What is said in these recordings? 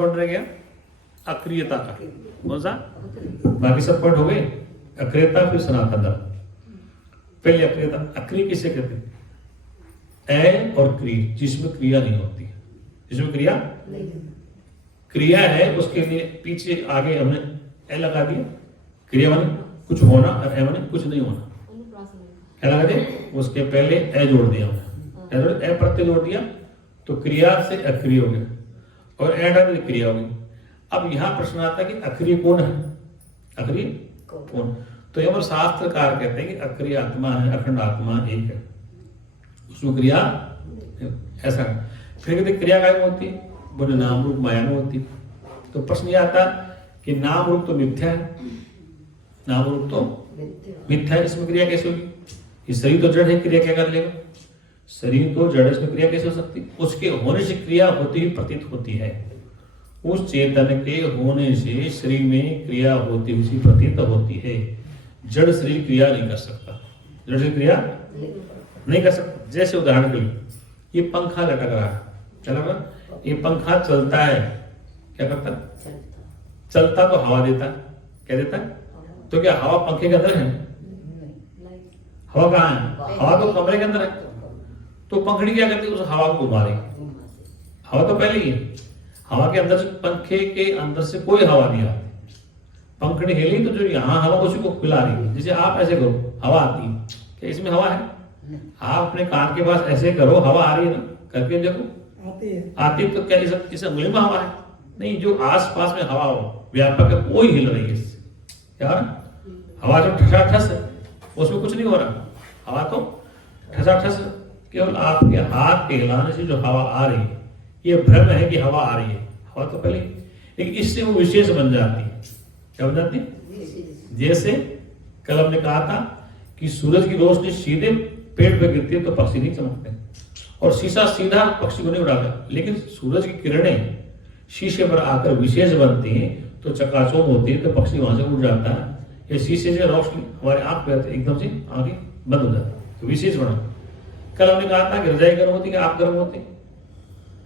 Point रह गया अक्रियता का। कौन सा? बाकी सब पॉइंट हो गए। अक्रियता फिर सनातन धर्म। पहले अक्रियता। अक्रिय किसे कहते हैं? ए और क्रिय, जिसमें क्रिया नहीं होती है। जिसमें क्रिया है उसके लिए पीछे आगे हमने ए लगा दिया। क्रिया माने कुछ होना और ए माने कुछ नहीं होना। क्या लगा दिया? उसके पहले ए जोड़ दिया हमने। ए प्रत्यय जोड़ दिया तो क्रिया से अक्रिय हो गया और ए डाल क्रिया हो गई। अब यहाँ प्रश्न आता है कि अक्रिय कौन है? अक्रिय कौन? तो यहाँ पर शास्त्रकार कहते हैं कि अक्रिय आत्मा है, अखंड आत्मा एक है, उसमें क्रिया ऐसा है। फिर कहते क्रिया काय होती है? बोले नाम रूप माया में होती है। तो प्रश्न ये आता कि नाम रूप तो मिथ्या है, नाम रूप तो मिथ्या है, इसमें क्रिया कैसे होगी? ये शरीर तो जड़ है, क्रिया क्या कर लेगा? शरीर तो जड़, इसमें क्रिया कैसे हो सकती? उसके होने से क्रिया होती ही प्रतीत होती है। उस चेतन के होने से शरीर में क्रिया होती हुई प्रतीत होती है। जड़ शरीर क्रिया नहीं कर सकता, जड़ शरीर क्रिया नहीं कर सकता। जैसे उदाहरण के लिए ये पंखा लटक रहा है, चला रहा, ये पंखा चलता है, क्या करता? चलता तो हवा देता है। क्या देता है? तो क्या हवा पंखे के अंदर है? हवा कहाँ है? हवा तो कमरे के अंदर है। तो पंखड़ी क्या करती है? उस हवा को घुमा रही। हवा तो पहले ही है, हवा के अंदर से, पंखे के अंदर से कोई हवा नहीं आती। पंखड़ी हिली तो जो यहाँ हवा उसी को खिला रही है। जैसे आप ऐसे करो, हवा आती है, क्या इसमें हवा है? आप अपने कान के पास ऐसे करो, हवा आ रही है ना, करके देखो आती है तो क्या इस उंगली में हवा है? नहीं, जो आस पास में हवा हो व्यापक है, कोई हिल रही है इससे। क्या हवा जो ठसाठस है उसमें कुछ नहीं हो रहा, हवा तो ठसाठस है। केवल आपके हाथ के हिलाने से जो हवा आ रही है, ये भ्रम है कि हवा आ रही है। हवा तो पहले, लेकिन इससे वो विशेष बन जाती है। क्या बन जाती है? जैसे कल हमने कहा था कि सूरज की रोशनी सीधे पेड़ पे गिरती है तो पक्षी नहीं चमकते, और शीशा सीधा पक्षी को नहीं उड़ाता। लेकिन सूरज की किरणें शीशे पर आकर विशेष बनती हैं तो चकाचौंध होती है तो पक्षी वहां से उड़ जाता है। ये शीशे से रोशनी हमारे आंख पे आती है, एकदम से आंखें बंद हो जाती है, तो विशेष बना। कल हमने कहा था कि रजाई गर्म होती है, आप गर्म होते हैं।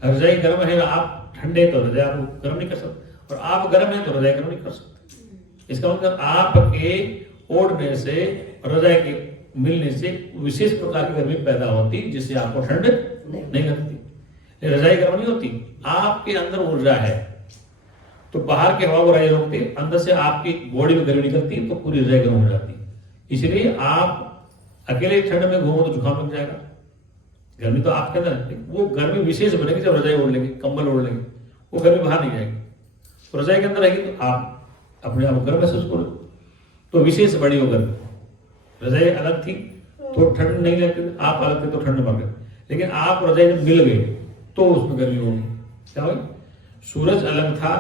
रजाई गर्म है, आप ठंडे तो रजाई आप गर्म नहीं कर सकते, और आप गर्म है तो रजाई गर्म नहीं कर सकते। इसका मतलब आपके ओढ़ने से, रजाई के मिलने से विशेष प्रकार की गर्मी पैदा होती जिससे आपको ठंड नहीं लगती। रजाई गर्म नहीं होती, आपके अंदर ऊर्जा है तो बाहर की हवा को रजाई रोकती है, अंदर से आपकी बॉडी में गर्मी निकलती है तो पूरी रजाई गर्म हो जाती है। इसलिए आप अकेले ठंड में घूमो तो जुकाम लग जाएगा। गर्मी तो आपके अंदर है, वो गर्मी विशेष बनेगी जब रजाई ओढ़ लेंगे, कंबल ओढ़ लेंगे, वो गर्मी बाहर नहीं जाएगी। तो रजाई के अंदर रहेगी तो आप अपने आप गर्म महसूस करो, तो विशेष बड़ी हो गर्मी। रजाई अलग थी तो ठंड नहीं लगती, आप अलग थे तो ठंड मर गए। लेकिन आप रजाई जब मिल गए तो उसमें गर्मी होगी। क्या हुई? सूरज अलग था,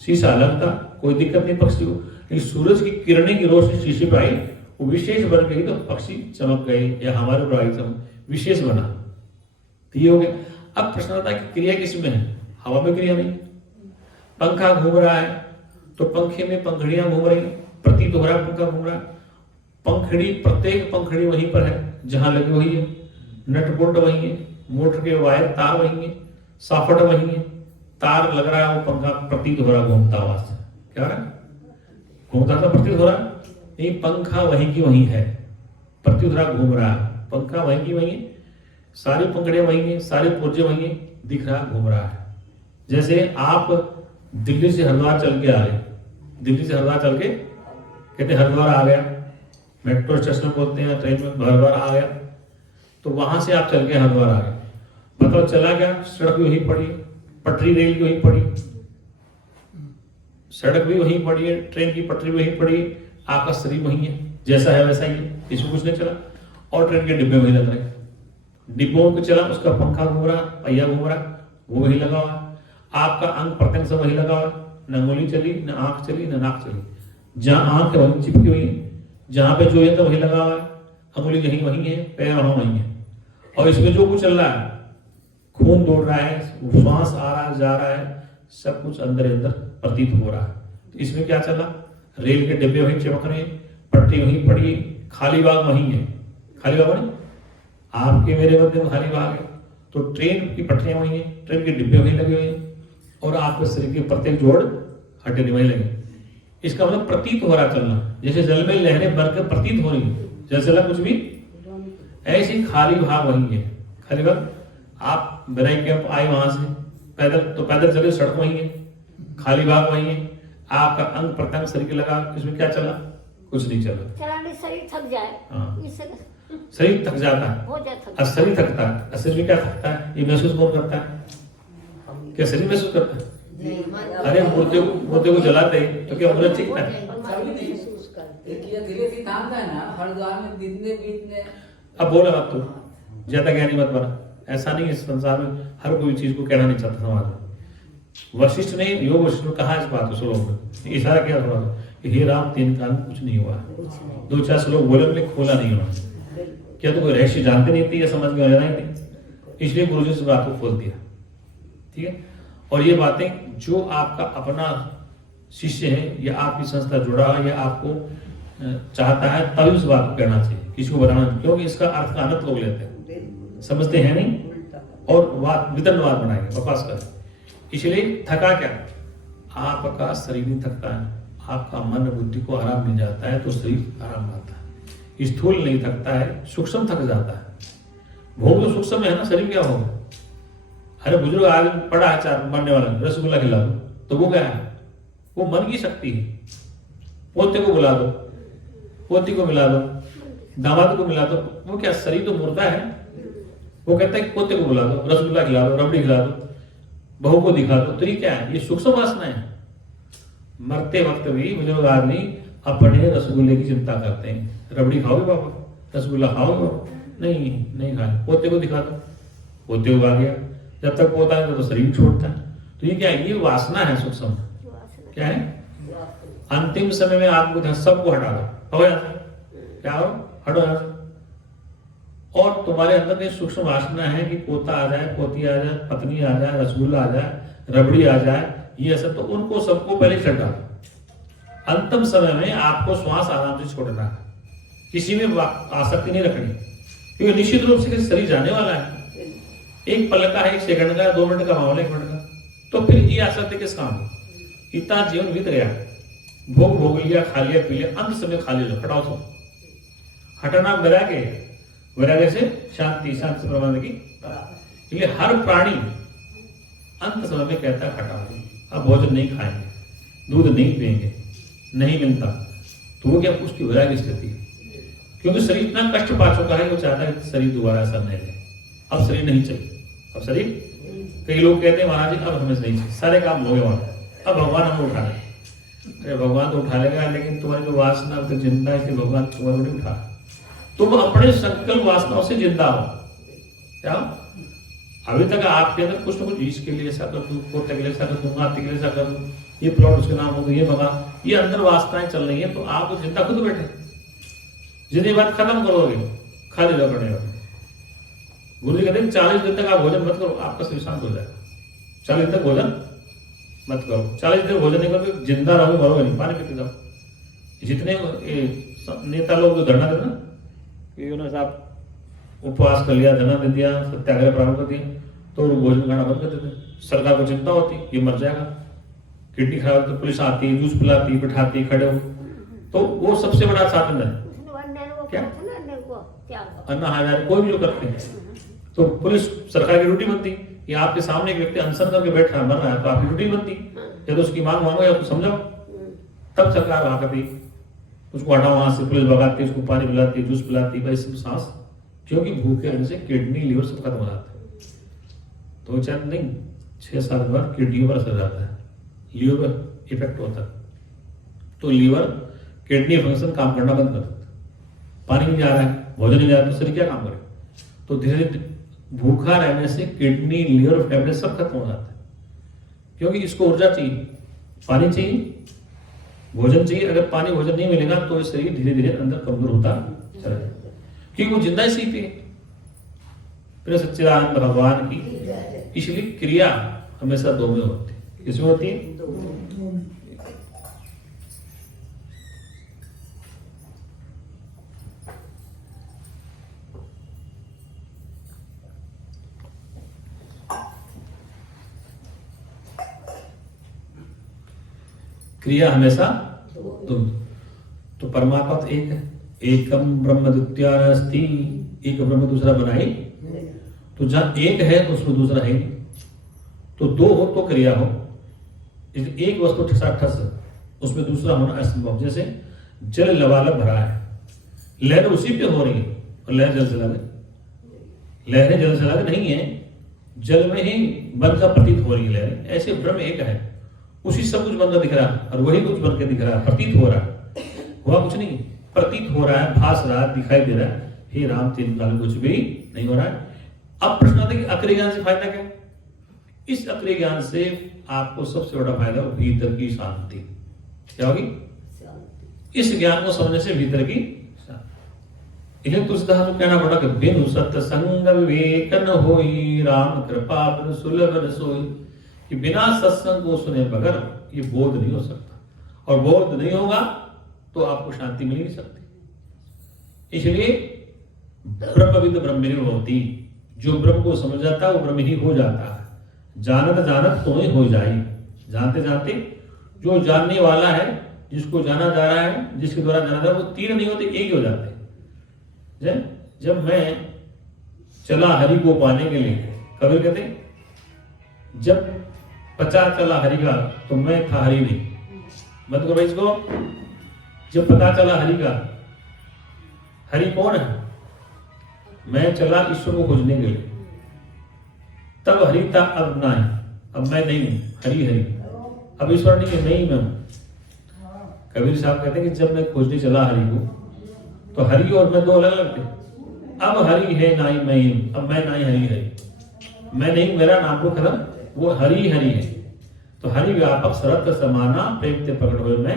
शीशा अलग था, कोई दिक्कत नहीं पक्षी को, लेकिन सूरज की किरणें की रोशनी शीशे पर आई, वो विशेष बन गई तो पक्षी चमक गए, या हमारे ऊपर आई चमक, विशेष बना। तो ये हो गया। अब प्रश्न आता है कि क्रिया किसमें है? हवा में क्रिया नहीं। पंखा घूम रहा है तो पंखे में पंखड़ियां घूम रही, प्रतीत हो रहा है पंखा घूम रहा है। पंखड़ी, प्रत्येक पंखड़ी वहीं पर है जहां लगी हुई है, नट बोल्ट वहीं है, मोटर के वायर तार वहीं है, साफट वहीं है, तार लग रहा है, वो पंखा प्रतीत हो रहा घूमता हुआ। क्या है? घूमता था प्रतीत हो रहा है, नहीं, पंखा वहीं की वहीं है, प्रतीत हो रहा घूम रहा है, पंखा वहीं की वहीं है, सारी पंखड़ियां वहीं है, सारे पुर्जे वहीं है, दिख रहा घूम रहा है। जैसे आप दिल्ली से हरिद्वार चल के आ रहे, दिल्ली से हरिद्वार चल के कहते हरिद्वार आ गया, मेट्रो स्टेशन बोलते हैं, ट्रेन में हरिद्वार आ गया, तो वहां से आप चल के हरिद्वार आ गए, मतलब चला गया, सड़क भी वहीं पड़ी, पटरी रेल की वहीं पड़ी, सड़क भी वहीं पड़ी है, ट्रेन की पटरी वहीं पड़ी, आपका शरीर वहीं है, जैसा है वैसा ही है, इसमें कुछ नहीं चला। और ट्रेन के डिब्बे वहीं लग रहे, डिब्बों को चला, उसका पंखा घूम रहा, पहिया घूम रहा, वो वहीं लगा हुआ, आपका अंग प्रत्यंग सब वहीं लगा हुआ, न अंगुली चली, न आंख चली, न नाक चली, जहां आंख है वहीं चिपकी हुई है, जहां पे जो है तो वहीं लगा हुआ है, अंगुली यहीं वहीं है, पैर वहां वहीं है। और इसमें जो कुछ चल रहा है, खून दौड़ रहा है, श्वास आ रहा है, जा रहा है, सब कुछ अंदर अंदर प्रतीत हो रहा है। तो इसमें क्या चला? रेल के डिब्बे वहीं चिपक रहे, पट्टी वहीं पड़ी, खाली बाग वहीं है, खाली बाग नहीं, आपके मेरे मध्य में खाली बाग है, तो ट्रेन की पटरियां वहीं है, ट्रेन के डिब्बे वहीं लगे हुए हैं, और आपके शरीर के प्रत्येक जोड़ हड्डी नहीं लगे। इसका मतलब प्रतीत हो रहा चलना, जैसे जल में लहरें बढ़कर प्रतीत हो रही है, जल चला कुछ भी, ऐसे ही खाली भाग वही है। खाली भाग आप बिराई कैंप आए वहां से पैदल, तो पैदल चले, सड़क वही है, खाली भाग वही है। आपका अंग प्रत्यंग शरीर के लगा, इसमें क्या चला? कुछ नहीं चला। चलाने शरीर थक जाए, हाँ, इससे शरीर थक जाता है, हो जाए थक। और शरीर थकता है, शरीर में क्या थकता है? ये महसूस कौन करता है? क्या शरीर महसूस करता है? अरे मुर्दे को जलाते तो क्या मुर्दा चिकता है? अब बोला मत तू, ज्यादा ज्ञानी मत बना। ऐसा नहीं है, इस संसार में हर कोई चीज को कहना नहीं चाहता समाज में। वशिष्ठ ने, योग वशिष्ठ ने कहा इस बात को श्लोक में, इशारा किया थोड़ा सा, हे राम तीन काल में कुछ नहीं हुआ। दो चार श्लोक बोले, बोले खोला नहीं उन्होंने। क्या तो कोई रहस्य जानते नहीं थे या समझ में नहीं थी, इसलिए गुरु जी से बात को खोल दिया। ठीक है, और ये बातें जो आपका अपना शिष्य है या आपकी संस्था जुड़ा है या आपको चाहता है, तभी उस बात को कहना चाहिए, किसी को बताना, क्योंकि इसका अर्थ का अनंत लोग लेते हैं, समझते हैं नहीं, और वितरणवाद बनाएंगे, बकवास कर। इसलिए थका क्या? आपका शरीर नहीं थकता है, आपका मन बुद्धि को आराम मिल जाता है तो शरीर आराम पाता है। स्थूल नहीं थकता है, सूक्ष्म थक जाता है। भोग तो सूक्ष्म है ना, शरीर क्या होगा? अरे बुजुर्ग आज पड़ा है चार मरने वाला, रसगुल्ला खिला दो, तो वो क्या है? वो मन की शक्ति है। पोते को बुला दो, पोती को मिला दो, दामाद को मिला दो, वो क्या? शरीर तो मुर्दा है। वो कहता है कि पोते को बुला दो, रसगुल्ला खिला दो, रबड़ी खिला दो, बहू को दिखा दो, तो ये क्या है? ये सूक्ष्म वासना है। मरते वक्त भी बुजुर्ग आदमी अपने रसगुल्ले की चिंता करते हैं। रबड़ी खाओगे बाबा? रसगुल्ला खाओगे बाबा? नहीं, नहीं खाए। पोते को दिखा दो, पोते को आ गया। जब तक पोता है तो शरीर छोड़ता है। तो ये क्या है? ये वासना है सूक्ष्म। क्या है? अंतिम समय में आपको सबको हटा दो, हो जाता है क्या? हो, हटो यहाँ से। और तुम्हारे अंदर में सूक्ष्म वासना है कि पोता आ जाए, पोती आ जाए, पत्नी आ जाए, रसगुल्ला आ जाए, रबड़ी आ जाए, ये सब, तो उनको सबको पहले छटा। अंतिम समय में आपको श्वास आराम से छोड़ना है, किसी में आसक्ति नहीं रखनी, क्योंकि निश्चित रूप से शरीर जाने वाला है। एक पल का है, 1 सेकंड का, 2 मिनट का मामला, 1 मिनट का, तो फिर ये आसक्ति किस काम? इतना जीवन बीत गया, भोग भोग लिया, खा लिया, पी लिया, अंत समय खाली लो, हटाओ सब। हटाना वैराग्य, वैराग्य से शांति, शांति से प्रबंध की। इसलिए हर प्राणी अंत समय में कहता है हटा दो, अब भोजन नहीं खाएंगे, दूध नहीं पिएंगे, नहीं मिलता, तो वो क्या? उसकी वैराग्य स्थिति है। क्योंकि शरीर इतना कष्ट पा चुका है, वो चाहता है शरीर दोबारा असर नहीं ले। अब शरीर नहीं चाहिए, अब शरीर, कई लोग कहते हैं महाराज जी अब हमें नहीं चाहिए, सारे काम हो गए वहां, अब भगवान हमें उठा ले। अरे भगवान तो उठा लेगा, लेकिन तुम्हारी जो वासना तो जिंदा है कि भगवान तुम्हें नहीं उठा। तुम अपने संकल्प वासनाओं से जिंदा हो। क्या? अभी तक आपके अंदर कुछ ना कुछ, इसके लिए ऐसा कर दूं, पोते के लिए ऐसा कर दूं, नाती के लिए ऐसा कर दूं, ये प्लॉट उसके नाम होगा, ये मगा, ये अंदर वासनाएं चल रही है, तो आप तो जिंदा खुद बैठे। जितनी बात खत्म करोगे, खाली रह पड़ेगा। गुरु जी कहते हैं 40 दिन तक आप भोजन मत करो, आपका शरीर शांत हो जाएगा। 40 दिन तक भोजन मत करो, 40 दिन भोजन नहीं करोगे, जिंदा रहोगे, मरोगे नहीं, पानी पीते जाओ। जितने नेता लोग जो धरना देते ना, उन्होंने साहब उपवास कर लिया, धरना दे दिया, सत्याग्रह प्रारंभ कर दिया, तो भोजन खाना बंद कर देते। सरकार को चिंता होती, ये मर जाएगा, किडनी खराब, तो पुलिस आती है, जूस पिलाती, बिठाती, खड़े हो, तो वो सबसे बड़ा साधन है। क्या? अन्ना हजार कोई भी जो करते हैं, तो पुलिस, सरकार की ड्यूटी बनती कि आपके सामने एक व्यक्ति अनशन करके बैठ रहा है, मर रहा है, तो आपकी ड्यूटी बनती या तो उसकी मांग मांगो या तो समझाओ। तब सरकार वहां कभी उसको हटाओ वहां से, पुलिस भगाती, उसको पानी पिलाती, जूस पिलाती, भाई सब सांस, क्योंकि भूखे रहने से किडनी, लीवर सब खत्म हो जाता है। तो चार नहीं, 6 साल बाद किडनी पर असर जाता है, लीवर पर इफेक्ट होता है, तो लीवर, किडनी फंक्शन काम करना बंद कर देता है। पानी नहीं जा रहा है, भोजन नहीं जा रहा है, तो शरीर क्या काम करे? तो धीरे धीरे भूखा रहने से किडनी, लीवर, फेफड़े सब खत्म हो जाता है, क्योंकि इसको ऊर्जा चाहिए, पानी चाहिए, भोजन चाहिए। अगर पानी भोजन नहीं मिलेगा तो शरीर धीरे धीरे अंदर कमजोर होता चला जाएगा, क्योंकि वो जिंदा इसी पे। फिर सच्चिदानंद भगवान की, इसलिए क्रिया हमेशा 2 में होती है। किसमें होती है? क्रिया हमेशा दो। तो परमात्मा तो एक है, एकम ब्रह्म द्वितीयास्ति, एक ब्रह्म दूसरा बनाई। तो जहां एक है उसमें दूसरा है नहीं, तो दो हो तो क्रिया हो। एक वस्तु ठस उसमें दूसरा होना असंभव। जैसे जल लबालब भरा है, लहर उसी पे हो रही है और लहर जल से लगे, लहरें जल से लगे नहीं है, जल में ही बन का प्रतीत हो रही है लहरें। ऐसे ब्रह्म एक है, उसी सब कुछ बनकर दिख रहा है और वही कुछ बन के दिख रहा है, प्रतीत हो रहा है, हुआ कुछ नहीं, प्रतीत हो रहा है, भास रहा है, दिखाई दे रहा है। हे राम, तीन काल कुछ भी नहीं हो रहा है। अब प्रश्न आता है कि अक्रिय ज्ञान से फायदा क्या? इस अक्रिय ज्ञान से आपको सबसे बड़ा फायदा हो भीतर की शांति। क्या होगी? इस ज्ञान को समझने से भीतर की शांति। इसलिए तुलसीदास को कहना पड़ा कि बिनु सत्संग विवेक न होई, राम कृपा बिनु सुलभ न सोई। कि बिना सत्संग को सुने बगैर ये बोध नहीं हो सकता, और बोध नहीं होगा तो आपको शांति मिल नहीं सकती। इसलिए ब्रह्मविद ब्रह्मनिर्भर होती, जो ब्रह्म को समझ जाता है वो ब्रह्म ही हो जाता है। जानत जानत तो ही हो जाए, जानते जानते जो जानने वाला है, जिसको जाना जा रहा है, जिसके द्वारा जाना जा रहा है, वो तीन नहीं होते, एक ही हो जाते हैं। जब मैं चला हरि को पाने के लिए, कबीर कहते जब पता चला हरि का तो मैं था हरि नहीं। बंद करो इसको। जब पता चला हरि का, हरि कौन है? मैं चला ईश्वर को खोजने के लिए, तब हरि था, अब ना है, अब मैं नहीं हूं, हरि हरि। अब ईश्वर नहीं है, मैं ही मैं हूं। कबीर साहब कहते हैं कि जब मैं खोजने चला हरि को, तो हरि और मैं दो अलग अलग थे। अब हरि है ना ही मैं ही हूं, अब मैं ना ही हरि है, मैं नहीं, मेरा नाम को खत्म, वो हरि हरि है। तो हरि व्यापक सरत समाना प्रेम ते पकड़ हुए मैं,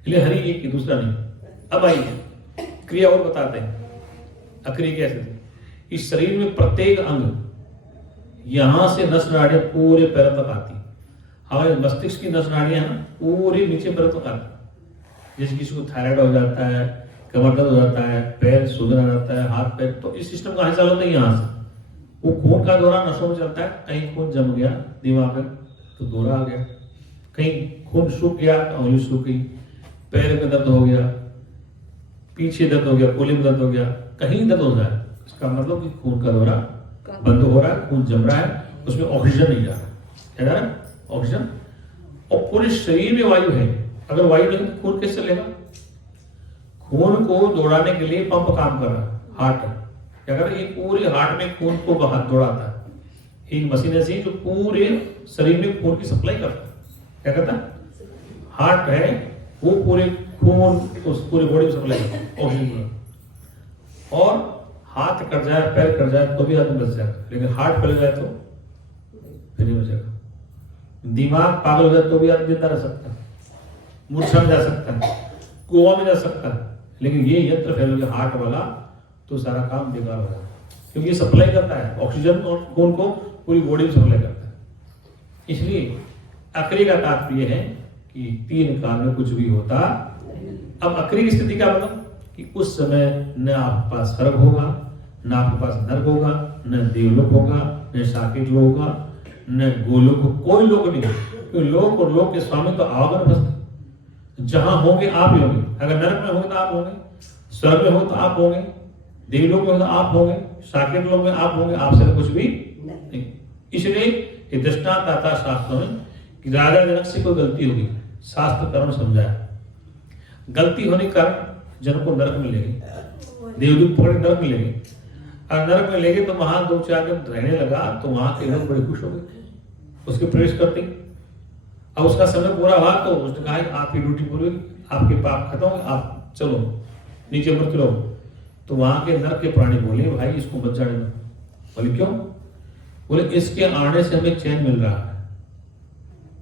इसलिए हरि एक की दूसरा नहीं। अब आइए क्रिया और बताते हैं। अक्रिय कैसे थी? इस शरीर में प्रत्येक अंग, यहां से नस नाड़ियां पूरे पैर तक आती, हमारे मस्तिष्क की नस नाड़ियां है ना पूरे नीचे पैर तक आती। जैसे किसी को थायराइड हो जाता है, कमर दर्द हो जाता है, पैर सूजन आ जाता है, हाथ पैर, तो इस सिस्टम का हिसाब होता है यहाँ से। वो खून का दौरा नसों में चलता है, कहीं खून जम गया दिमाग में तो दौरा आ गया, कहीं खून सूख गया तो उंगली सूख गई, पैर में दर्द हो गया, पीछे दर्द हो गया, कोले में दर्द हो गया, कहीं दर्द हो जाए, इसका मतलब कि खून का दौरा बंद हो रहा है, खून जम रहा है, उसमें ऑक्सीजन नहीं जा रहा। क्या जा रहा है? ऑक्सीजन। और पूरे शरीर में वायु है, अगर वायु नहीं तो खून कैसे चलेगा? खून को दौड़ाने के लिए पंप काम कर रहा है, हार्ट। क्या कर रहा है? ये पूरे हार्ट में खून को बाहर दौड़ाता है। एक मशीन ऐसी जो पूरे शरीर में खून की सप्लाई करता है। क्या करता है? हार्ट है, वो पूरे खून उस पूरे बॉडी में सप्लाई करता है ऑक्सीजन। और हाथ कट जाए, पैर कट जाए तो भी आदमी बच जाएगा, लेकिन हार्ट फैल जाए तो फिर नहीं बचेगा। दिमाग पागल हो जाए तो भी आदमी जिंदा रह सकता है, मूर्छा में जा सकता है, कुआं में जा सकता है, लेकिन ये यंत्र फैल गया हार्ट वाला तो सारा काम बेकार हो जाएगा, क्योंकि ये सप्लाई करता है ऑक्सीजन और खून को पूरी बॉडी में सप्लाई करता है। इसलिए अक्रिय का तात्पर्य है कि तीन काल में कुछ भी होता। अब अक्रिय की स्थिति क्या मतलब? कि उस समय न आपके पास स्वर्ग होगा, न आपके पास नर्क होगा, न देवलोक होगा, न साकेत लोक होगा, न गोलोक, कोई लोक नहीं। क्योंकि लोक और लोक के स्वामी तो आवागमन बसते, जहां होंगे आप ही होंगे। अगर नरक में होंगे तो आप होंगे, स्वर्ग में होंगे तो आप होंगे, देवलोक में होंगे तो आप होंगे, साकेत लोक में आप होंगे, आपसे तो कुछ भी नहीं। इसलिए ये दृष्टांत आता है शास्त्रों में कि राजा जनक से कोई गलती होगी, शास्त्र कर्म समझाया, गलती होने के कारण जन को नरक मिलेगी, देवदूत पकड़ नरक मिलेगी। और नरक में लेगे तो वहां 2-4 दिन रहने लगा तो वहां के लोग बड़े खुश हो गए, उसके प्रवेश करते। अब उसका समय पूरा हुआ तो उसने कहा आपकी ड्यूटी पूरी, आपके पाप खत्म हो, आप चलो नीचे मत लो। तो वहां के नरक के प्राणी बोले भाई इसको मत जाने दो। बोले क्यों? बोले इसके आने से हमें चैन मिल रहा है।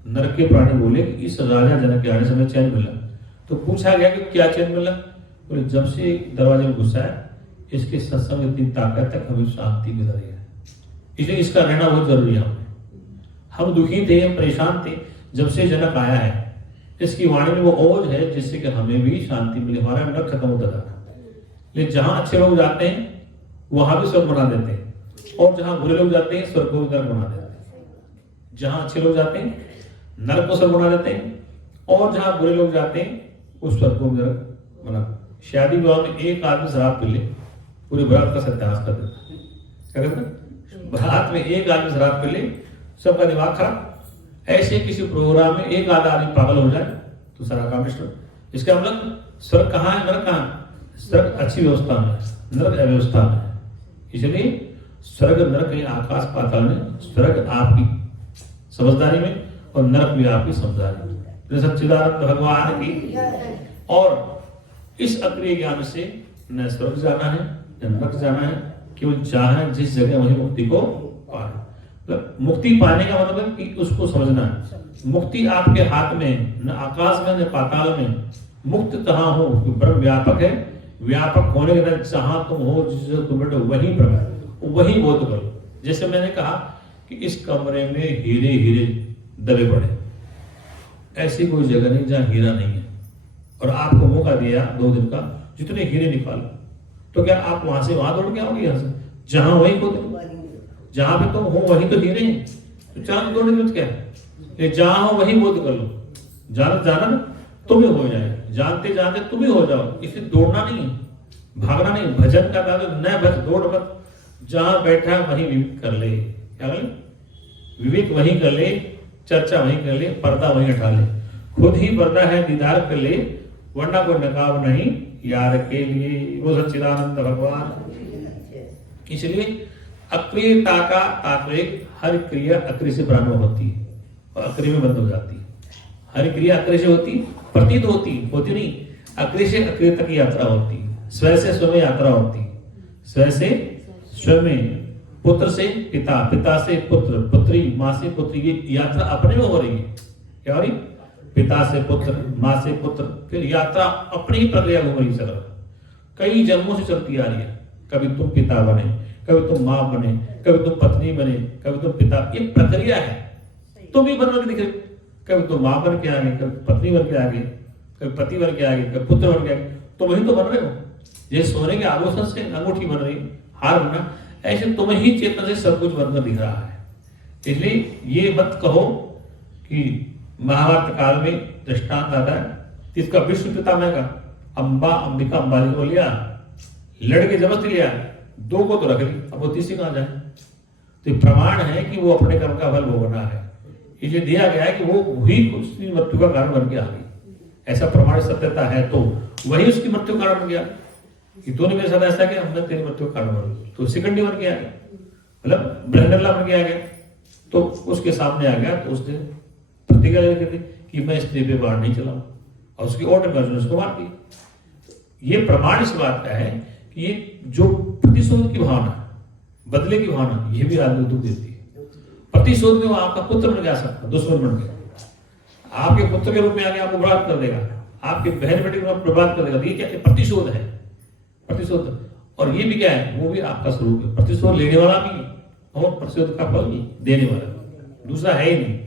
नरक के प्राणी बोले इस राजा जनक के आने से हमें चैन मिला। तो पूछा गया कि क्या चैन मिला? बोले जब से दरवाजे में घुसा है इसके सत्संग इतनी ताकत तक हमें शांति मिल रही है, इसलिए इसका रहना बहुत जरूरी है। हम दुखी थे, हम परेशान थे, जब से जनक आया है इसकी वाणी में वो ओज है जिससे कि हमें भी शांति मिले, हमारा नरक खत्म होता था। लेकिन जहां अच्छे लोग जाते हैं वहां भी स्वर्ग बना देते हैं, और जहां बुरे लोग जाते हैं स्वर्ग को नरक बना देते हैं। जहां अच्छे लोग जाते हैं नरक को स्वर्ग बना देते हैं, और जहां बुरे लोग जाते हैं उस स्वर्ग को नरक बना। शादी विवाह में एक आदमी शराब पी ले, पूरी बारात का सत्यानाश कर देता है। क्या कहते हैं? बारात में एक आदमी शराब पी ले, सबका दिमाग खराब। ऐसे किसी प्रोग्राम में एक आधा आदमी पागल हो जाए तो सारा काम डिस्टर्ब। इसका मतलब स्वर्ग कहाँ है, नरक कहाँ है? स्वर्ग अच्छी व्यवस्था में, नरक अव्यवस्था में। इसलिए स्वर्ग नरक या आकाश पाताल में, स्वर्ग आपकी समझदारी में और नरक भी आपकी समझदारी में। सच्चिदानंद भगवान की। और इस अक्रिय ज्ञान से न स्वर्ग जाना है न नरक जाना है, केवल जहां जिस जगह वही मुक्ति को पाए। मतलब मुक्ति पाने का मतलब कि उसको समझना है। मुक्ति आपके हाथ में, न आकाश में न पाताल में। मुक्त कहाँ हो? ब्रह्म व्यापक है, व्यापक होने के बाद जहां तुम हो, जिस तुम बैठो वही ब्रह्म है, वही बोध करो। जैसे मैंने कहा कि इस कमरे में हीरे हीरे दबे पड़े, ऐसी कोई जगह नहीं जहां हीरा नहीं है। और आपको मौका दिया 2 दिन का, जितने हीरे निकालो, तो क्या आप वहां से वहां दौड़ के आओगे? यहाँ से जहां वही खोदो, जहां पे तुम हो वही तो हीरे हैं, तो चांद दौड़ने की क्या है? जहां हो वही बोध कर लो। जाना ना तुम्हें हो जाए, जानते जानते तुम्हें हो जाओ। इसलिए दौड़ना नहीं है, भागना नहीं। भजन का था न भज दौड़ मत, जहां बैठा वहीं विवेक कर ले। क्या कर ले? विवेक वहीं कर ले, चर्चा वहीं कर ले, पर्दा वहीं हटा ले। खुद ही पर्दा है, दीदार कर ले, वरना कोई नकाब नहीं यार के लिए। वो सच्चिदानंद भगवान। इसलिए अक्रियता का तात्पर्य हर क्रिया अक्रिय से प्रारंभ होती है और अक्रिय में बंद हो जाती है। हर क्रिया अक्रिय से होती, प्रतीत होती नहीं। अक्रिय से अक्रिय तक यात्रा होती है। स्व से स्व में यात्रा होती है, स्व से स्व में, पुत्र से पिता, पिता से पुत्र, पुत्री, माँ से पुत्री। ये यात्रा अपने में हो रही है। क्या हो रही? पिता से पुत्र, माँ से पुत्र, फिर यात्रा अपनी ही प्रक्रिया घूम रही है। कई जन्मों से चलती आ रही है। कभी तुम पिता बने, कभी तुम माँ बने, कभी तुम पत्नी बने, कभी तुम पिता। ये प्रक्रिया है, तुम ही बन के दिखे। कभी तुम माँ बन के आ गए, कभी पत्नी बन के आ गए, कभी पति बन के आ गए, कभी पुत्र बन के आ गए। तो वही तो बन रहे हो। जैसे सोने के आभूषण से अंगूठी बन रही, हार बना, ऐसे तुम्हें ही चेतन से सब कुछ बनकर दिख रहा है। इसलिए ये मत कहो कि महाभारत काल में दृष्टांत आता है, इसका विश्व पितामह का अंबा अंबिका अंबालिका को लिया, लड़के जबरदस्ती लिया, 2 को तो रख ली, अब वो तीसरी कहां जाए? तो प्रमाण है कि वो अपने कर्म का फल भोगना है। इसलिए दिया गया है कि वो वही उसकी मृत्यु का कारण बन के आ गई। ऐसा प्रमाण सत्यता है तो वही उसकी मृत्यु का कारण बन गया कि तूने मेरे साथ ऐसा किया, मैं तेरी मृत्यु का कारण बन गया। तो शिखंडी बन के आ गया, मतलब ब्रह्मला बन के आ गया। तो उसके सामने आ गया, तो उसने प्रतिज्ञा लेकर दी कि मैं इस देह पे बाढ़ नहीं चलाऊं, और उसकी ऑर्डर में उसको मार दी। ये प्रमाण इस बात का है कि ये जो प्रतिशोध की भावना, बदले की भावना, ये भी आदमी दुख देती है। प्रतिशोध में वो आपका पुत्र बन जा सकता, दुश्मन बन गया, आपके पुत्र के रूप में आके आपको बर्बाद कर देगा, आपके बहन बेटे को बर्बाद कर देगा। ये क्या? प्रतिशोध है, प्रतिशोध। और ये भी क्या है? वो भी आपका स्वरूप है। प्रतिशोध लेने वाला भी और प्रतिशोध का फल देने वाला, दूसरा है ही नहीं।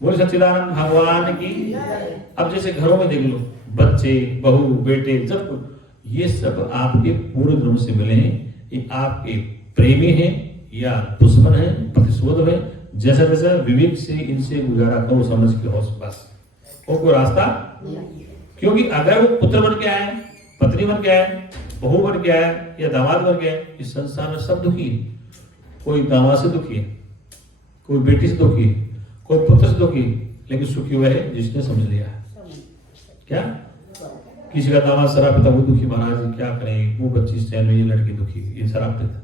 बोले सच्चिदानंद भगवान की। अब जैसे घरों में देख लो, बच्चे, बहू, बेटे, जब ये सब आपके पूर्ण धर्म से मिले हैं, ये आपके प्रेमी हैं या दुश्मन है, प्रतिशोध है। जैसा जैसा विवेक से इनसे गुजारा करो, समझ के होश, बस और कोई रास्ता। क्योंकि अगर वो पुत्र बन के आए, पत्नी बन के आए, बहू बन के आए या दामाद बन के आए, इस संसार में सब दुखी है। कोई दामाद से दुखी है, कोई बेटी से दुखी है, कोई पुत्र से दुखी है, लेकिन सुखी हुआ है जिसने समझ लिया है। क्या? किसी का दामाद शराब पीता, वो दुखी। महाराज क्या करें, वो बच्ची स्टैंड में, ये लड़की दुखी, ये शराब पीता।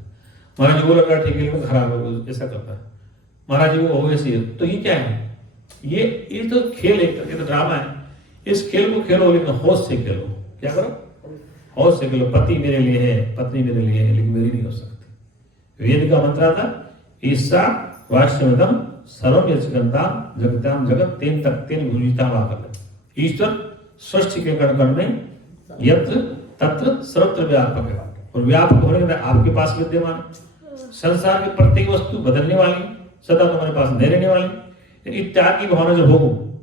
महाराज जी वो लड़का ठीक है, वो खराब है, ऐसा करता है। महाराज जी वो हो ऐसी है। तो ये क्या है? ये तो खेल है, ये तो ड्रामा है। इस खेल को खेलो, लेकिन होश से खेलो। क्या करो? होश से खेलो। पति मेरे लिए है, पत्नी मेरे लिए है, लेकिन मेरी नहीं हो सकती। वेद का मंत्र था, ईसा वाष्यमदम सर्वम यजगंता जगताम जगत तेन तक तेन भूजिता वाकर। ईश्वर सृष्टि के कण कण में यत्र तत्र सर्वत्र व्यापक है, और व्यापक होने के बाद आपके पास विद्यमान। संसार की प्रत्येक वस्तु बदलने वाली, सदा तुम्हारे पास नहीं रहने वाली। इत्यादि भावना जो हो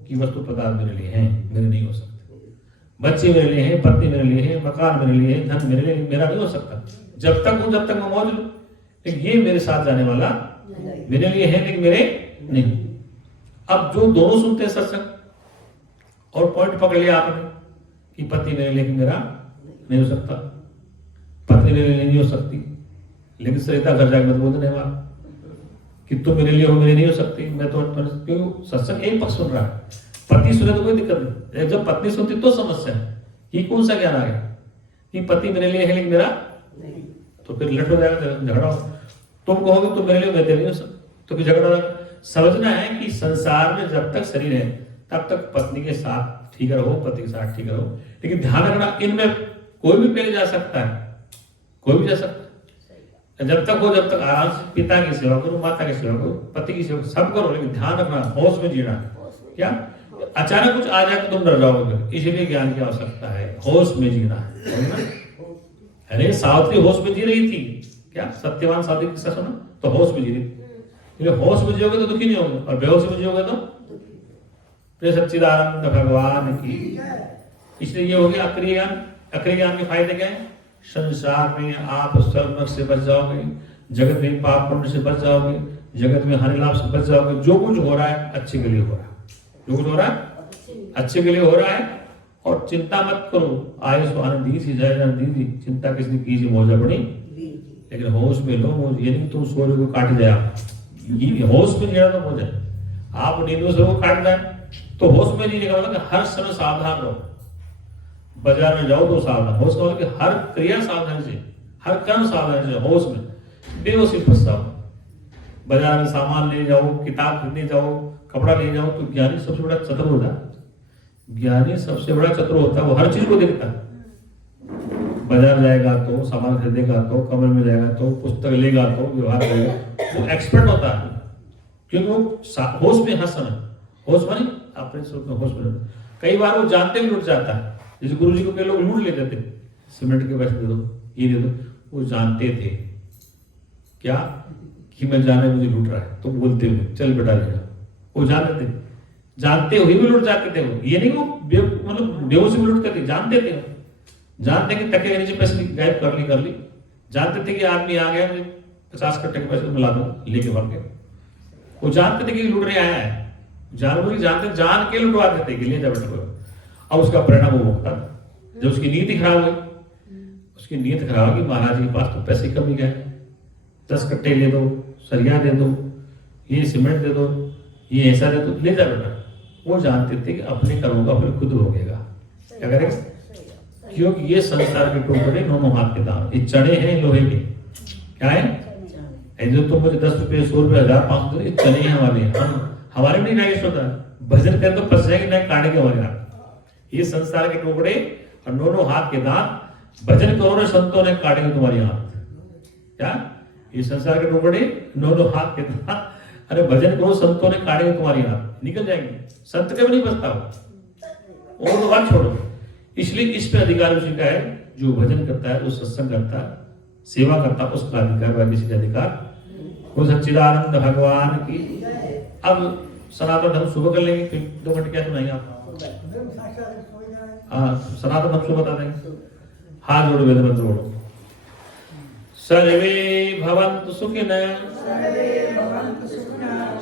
कि वस्तु पदार्थ मेरे लिए है, मेरे नहीं हो सकते। बच्चे मेरे लिए हैं, पत्नी मेरे लिए है, मकान मेरे लिए है, धन मेरे लिए, मेरा नहीं हो सकता। जब तक हूं जब तक मैं मौजूद हूं, लेकिन ये मेरे साथ जाने वाला मेरे लिए है, लेकिन मेरे नहीं। अब जो दोनों सुनते हैं सत्संग और पॉइंट पकड़ लिया आपने कि पति मेरे लिए मेरा नहीं हो सकता, पत्नी मेरे लिए नहीं हो सकती, लेकिन सरिता घर जाकर मत बोलते नहीं बात कि तुम मेरे लिए हो, मेरी नहीं हो सकती। मैं तो क्यों सत्संग एक पक्ष सुन रहा है, पति सुने तो कोई दिक्कत नहीं, जब पत्नी सुनती तो समस्या है। ये कौन सा ज्ञान आ गया कि पति मेरे लिए है लेकिन मेरा नहीं, तो फिर लट हो जाएगा, झगड़ा हो। तुम कहोगे तुम मेरे लिए, मैं तेरे लिए हो सकता, तो फिर झगड़ा होगा। समझना है कि संसार में जब तक शरीर है तब तक पत्नी के साथ ठीक रहो, पति के साथ ठीक रहो, लेकिन ध्यान रखना इनमें कोई भी पहले जा सकता है, कोई भी जा सकता है। जब तक हो जब तक आराम से पिता की सेवा करो, माता की सेवा करो, पति की सेवा सब करो, लेकिन ध्यान रखना होश में जीना। क्या अचानक कुछ आ जाए तो तुम डर जाओगे, इसीलिए ज्ञान की आवश्यकता है, होश में जीना है। अरे सावित्री होश में जी रही थी, क्या सत्यवान सावित्री किस्सा सुना, तो होश में जी रही थी। होश में जियोगे तो दुखी नहीं होगे, और बेहोश में जियोगे तो सच्चिदानंद भगवान की। इसलिए ये हो गया अक्रिय ज्ञान। अक्रिय ज्ञान के फायदे क्या है? संसार में आप सर्व से बच जाओगे, जगत में पाप पुण्य से बच जाओगे, जगत में हानि लाभ से बच जाओगे। जो कुछ हो रहा है अच्छे के लिए हो रहा है, जो कुछ हो रहा है अच्छे के लिए हो रहा है। और चिंता मत करो, आयुष आनंद दी सी जय आनंद दी, चिंता किसने कीजिए मौजा बड़ी, लेकिन होश में लो मौज। ये नहीं तुम सूर्य को काट जाए, होश में जीना तो मौज है। आप नींद से को काट जाए तो होश में जीने का मतलब हर समय सावधान रहो। बाजार में जाओ तो सावधान, होश का मतलब कि हर क्रिया सावधान से, हर कर्म सावधान से, होश में बेहोशी फंसता हो। बाजार में सामान ले जाओ, किताब खरीदने जाओ, कपड़ा ले जाओ, तो ज्ञानी सबसे बड़ा चतुर होता है। ज्ञानी सबसे बड़ा चतुर होता है, वो हर चीज को देखता है। बाजार जाएगा तो सामान खरीदेगा, तो कमरे में जाएगा तो पुस्तक लेगा, तो व्यवहार करेगा, वो एक्सपर्ट होता है, क्योंकि वो होश में हंसना। होश मानी अपने होश में। कई बार वो जानते हुए लुट जाता है, जैसे गुरु जी को कई लोग लूट लेते थे, सीमेंट के पैसे दे दो, ये दे दो, वो जानते थे क्या कि मैं जाने मुझे लूट रहा है, तो बोलते हुए चल बेटा लेगा। वो जानते थे, जानते हुए भी लूट जाते थे। वो ये नहीं वो मतलब बेहोशी में लूट करते, जानते थे, जानते कि टके के नीचे पैसे गायब कर ली, जानते थे कि आदमी आ गया, 50 कट्टे के पैसे मिला दो, लेके भाग गए। वो जानते थे कि लूटने आया है, जानबूझ जानते जान के लुटवाते थे कि ले जा बेटा। अब उसका परिणाम वो होता जब उसकी नीति खराब हुई, उसकी नीयत खराब होगी, महाराज के पास तो पैसे कम ही गए, 10 कट्टे ले दो, सरिया दे दो, ये सीमेंट दे दो, ये ऐसा दे दो, ले जा बेटा। वो जानते थे कि अपने कर्मों का फल खुद भोगेगा। क्या करेगा? क्योंकि ये संसार के टुकड़े दोनों हाथ के दाम, ये चने हैं लोहे के। क्या है? जो तुम मुझे 10 रुपए 100 रुपए 1000 500 चने हैं हमारे, हमारे भी नहीं होता है। भजन करें तो फंस जाएंगे, नहीं काटे के हमारे हाथ। ये संसार के टुकड़े और दोनों हाथ के दांत, भजन करो ना संतों ने काटेंगे तुम्हारे हाथ। क्या? ये संसार के टुकड़े दोनों हाथ के दांत, अरे भजन करो संतों ने काटेंगे तुम्हारे हाथ, निकल जाएंगे। संत के भी नहीं बचता वो, और तो बात छोड़ो। इसलिए इस पे अधिकार उसी का है, जो भजन करता है, जो सत्संग करता है, सेवा करता है, उसका अधिकार, बाकी किसी का अधिकार। वो सच्चिदानंद भगवान की। अब सनातन धर्म सुबह कर लेंगे, फिर 2 घंटे क्या सुनाएंगे आप? हाँ, सनातन धर्म सुबह बता देंगे। हाथ जोड़ो, वेद मंत्र बोलो। सर्वे भवन्तु सुखिनः,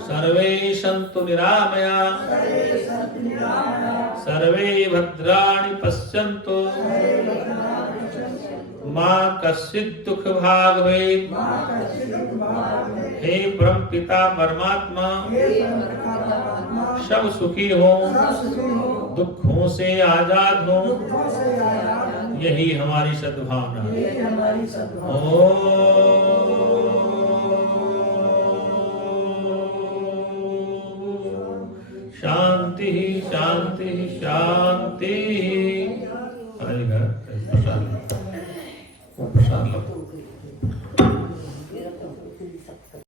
सर्वे सन्तु निरामया, सर्वे भद्राणि पश्यन्तु, मां कश्चित् दुख भाग भवेत्। हे ब्रह्म पिता परमात्मा, सब सुखी हो, दुखों से आजाद हो, यही हमारी सद्भावना। शांति शांति शांति।